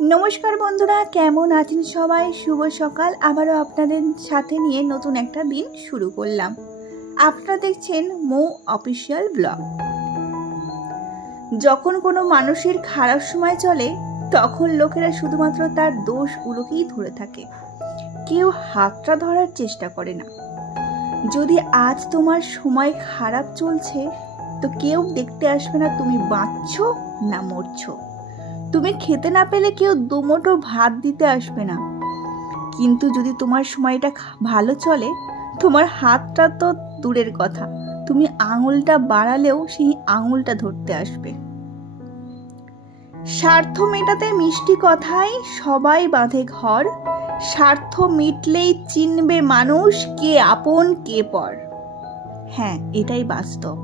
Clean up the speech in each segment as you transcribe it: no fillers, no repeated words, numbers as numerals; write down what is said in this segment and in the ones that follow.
नमस्कार बंधुरा केमन आছেন सबाई शुभ सकाल आबारो आपनादेर साथे निये नतून एकटा दिन शुरू करलाम। आपनारा देखছেন मौ अफिशियल ब्लग। যখন কোনো মানুষের খারাপ সময় চলে তখন লোকেরা শুধুমাত্র তার দোষগুলোকেই ধরে থাকে, কেউ হাতটা ধরার চেষ্টা করে না। যদি আজ তোমার সময় খারাপ চলছে তো কেউ দেখতে আসবে না তুমি বাঁচছো না মরছো। তুমি খেতে না পেলে কেউ দুমুঠো ভাত দিতে আসবে না, কিন্তু যদি তোমার সময়টা ভালো চলে তোমার হাতটা তো দূরের কথা, তুমি আঙুলটা বাড়ালেও সেই আঙুলটা ধরতে আসবে। স্বার্থ মেটাতে মিষ্টি কথায় সবাই বাঁধে ঘর, স্বার্থ মিটলেই চিনবে মানুষ কে আপন কে পর। হ্যাঁ, এটাই বাস্তব।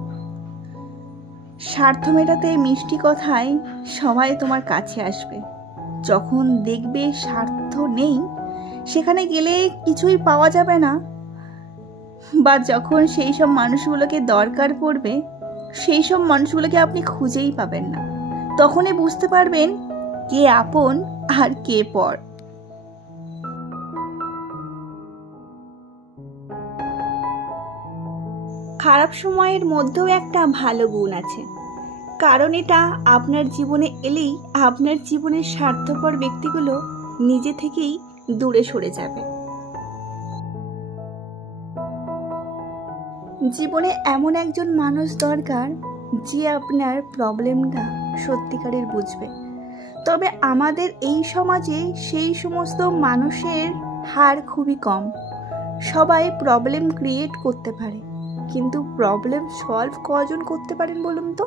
স্বার্থ মেটাতে মিষ্টি কথায় সবাই তোমার কাছে আসবে, যখন দেখবে স্বার্থ নেই সেখানে গেলে কিছুই পাওয়া যাবে না, বা যখন সেই সব মানুষগুলোকে দরকার পড়বে সেই সব মানুষগুলোকে আপনি খুঁজেই পাবেন না, তখনই বুঝতে পারবেন কে আপন আর কে পর। খারাপ সময়ের মধ্যেও একটা ভালো গুণ আছে, কারণ এটা আপনার জীবনে এলেই আপনার জীবনের স্বার্থপর ব্যক্তিগুলো নিজে থেকেই দূরে সরে যাবে। জীবনে এমন একজন মানুষ দরকার যে আপনার প্রবলেমটা সত্যিকারের বুঝবে। তবে আমাদের এই সমাজে সেই সমস্ত মানুষের হার খুবই কম। সবাই প্রবলেম ক্রিয়েট করতে পারে, কিন্তু প্রবলেম সলভ কজন করতে পারেন বলুন তো?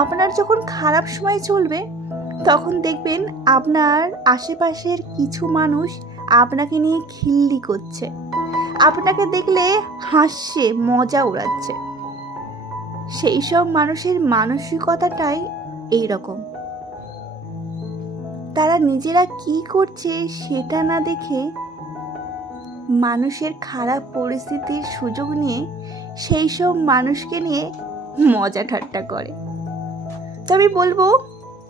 আপনার যখন খারাপ সময় চলবে তখন দেখবেন আপনার আশেপাশের কিছু মানুষ আপনাকে নিয়ে খিল্লি করছে, আপনাকে দেখলে হাসছে, মজা উড়াচ্ছে। সেই সব মানুষের মানসিকতাটাই এই রকম, তারা নিজেরা কি করছে সেটা না দেখে মানুষের খারাপ পরিস্থিতির সুযোগ নিয়ে সেই সব মানুষকে নিয়ে মজা ঠাট্টা করে। তো আমি বলবো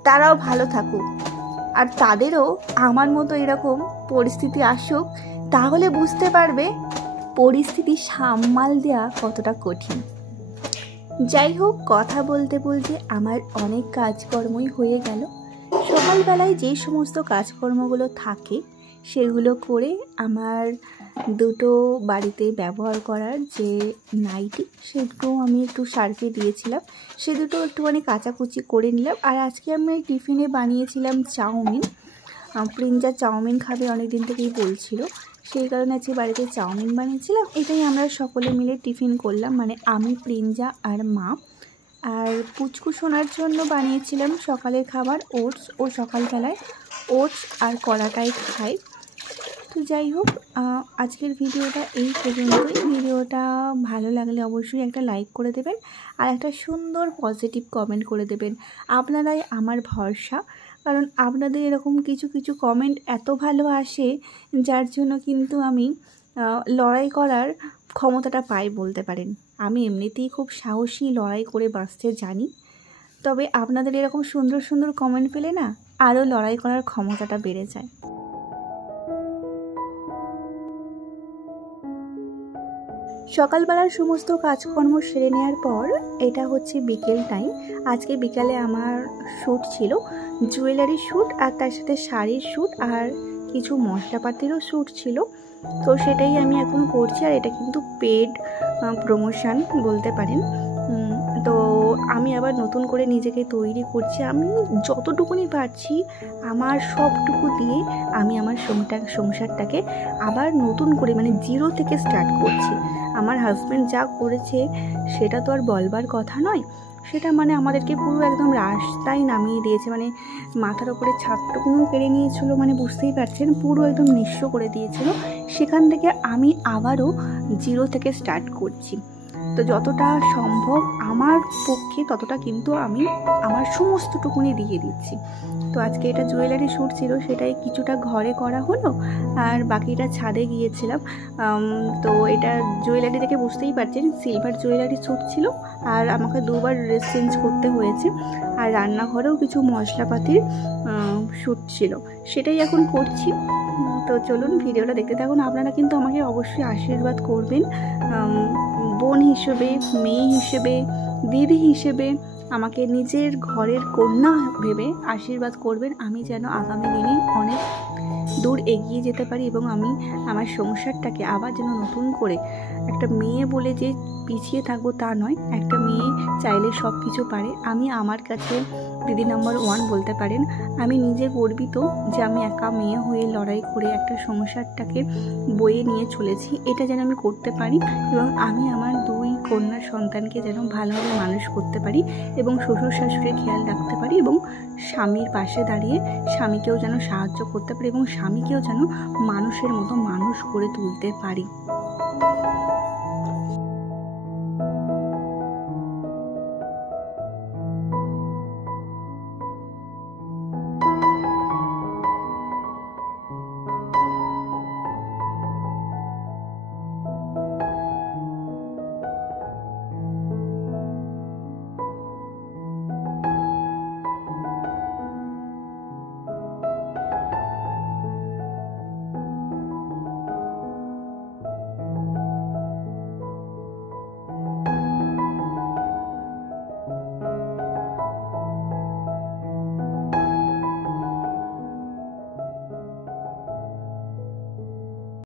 তারাও ভালো থাকুক, আর তাদেরও আমার মতো এরকম পরিস্থিতি আসুক, তাহলে বুঝতে পারবে পরিস্থিতি সামাল দেওয়া কতটা কঠিন। যাই হোক, কথা বলতে বলতে আমার অনেক কাজকর্মই হয়ে গেল। সকালবেলায় যে সমস্ত কাজকর্মগুলো থাকে সেগুলো করে আমার দুটো বাড়িতে ব্যবহার করার যে নাইটি সেগুলো আমি একটু সার্ফে দিয়েছিলাম, সে দুটো একটুখানি কাচাকুচি করে নিলাম। আর আজকে আমি টিফিনে বানিয়েছিলাম চাউমিন। প্রিঞ্জা চাউমিন খাবে অনেক দিন থেকেই বলছিল, সেই কারণে আজকে বাড়িতে চাউমিন বানিয়েছিলাম। এটাই আমরা সকলে মিলে টিফিন করলাম, মানে আমি, প্রিঞ্জা আর মা। আর পুচকু সোনার জন্য বানিয়েছিলাম সকালের খাবার ওটস। ও সকালবেলায় ওটস আর কলাটাই খায়। তো যাই হোক, আজকের ভিডিওটা এই পর্যন্তই। ভিডিওটা ভালো লাগলে অবশ্যই একটা লাইক করে দেবেন আর একটা সুন্দর পজিটিভ কমেন্ট করে দেবেন। আপনারাই আমার ভরসা, কারণ আপনাদের এরকম কিছু কিছু কমেন্ট এত ভালো আসে যার জন্য কিন্তু আমি লড়াই করার ক্ষমতাটা পাই বলতে পারেন। আমি এমনিতেই খুব সাহসী, লড়াই করে বাঁচতে জানি, তবে আপনাদের এরকম সুন্দর সুন্দর কমেন্ট পেলে না আরও লড়াই করার ক্ষমতাটা বেড়ে যায়। সকালবেলার সমস্ত কাজকর্ম সেরে নেওয়ার পর এটা হচ্ছে বিকেল টাইম। আজকে বিকালে আমার শ্যুট ছিল, জুয়েলারি শ্যুট আর তার সাথে শাড়ির শ্যুট আর কিছু মশলাপাতিরও শ্যুট ছিল। তো সেটাই আমি এখন করছি, আর এটা কিন্তু পেড প্রমোশন বলতে পারেন। তো আমি আবার নতুন করে নিজেকে তৈরি করছি। আমি যতটুকুনি পারছি আমার সবটুকু দিয়ে আমি আমার সংসারটাকে আবার নতুন করে মানে জিরো থেকে স্টার্ট করছি। আমার হাজব্যান্ড যা করেছে সেটা তো আর বলবার কথা নয়, সেটা মানে আমাদেরকে পুরো একদম রাস্তায় নামিয়ে দিয়েছে, মানে মাথার ওপরে ছাদটুকুও কেড়ে নিয়েছিল, মানে বুঝতেই পারছেন পুরো একদম নিঃস্ব করে দিয়েছিল। সেখান থেকে আমি আবারও জিরো থেকে স্টার্ট করছি। তো তো যতটা সম্ভব আমার পক্ষে ততটা কিন্তু আমি আমার সমস্তটুকুনি দিয়ে দিচ্ছি। তো আজকে এটা জুয়েলারি শ্যুট ছিল, সেটাই কিছুটা ঘরে করা হলো আর বাকিটা ছাদে গিয়েছিলাম। তো এটা জুয়েলারি দেখে বুঝতেই পারছেন সিলভার জুয়েলারি শ্যুট ছিল, আর আমাকে দুবার ড্রেস চেঞ্জ করতে হয়েছে। আর রান্নাঘরেও কিছু মশলাপাতির শ্যুট ছিল, সেটাই এখন করছি। তো চলুন ভিডিওটা দেখতে থাকুন। আপনারা কিন্তু আমাকে অবশ্যই আশীর্বাদ করবেন, বোন হিসেবে, মেয়ে হিসেবে, দিদি হিসেবে আমাকে নিজের ঘরের কন্যা ভেবে আশীর্বাদ করবেন। আমি যেন আগামী দিনে অনেক দূর এগিয়ে যেতে পারি এবং আমি আমার সংসারটাকে আবার যেন নতুন করে, একটা মেয়ে বলে যে পিছিয়ে থাকবো তা নয়, একটা মেয়ে চাইলে সব কিছু পারে। আমি আমার কাছে দিদি নাম্বার 1 বলতে পারেন। আমি নিজে গর্বিত যে আমি একা মেয়ে হয়ে লড়াই করে একটা সংসারটাকে বয়ে নিয়ে চলেছি। এটা যেন আমি করতে পারি এবং আমি আমার 2 কন্যা সন্তানকে যেন ভালোভাবে মানুষ করতে পারি এবং শ্বশুর শাশুড়ির খেয়াল রাখতে পারি এবং স্বামীর পাশে দাঁড়িয়ে স্বামীকেও যেন সাহায্য করতে পারি এবং স্বামীকেও যেন মানুষের মতো মানুষ করে তুলতে পারি।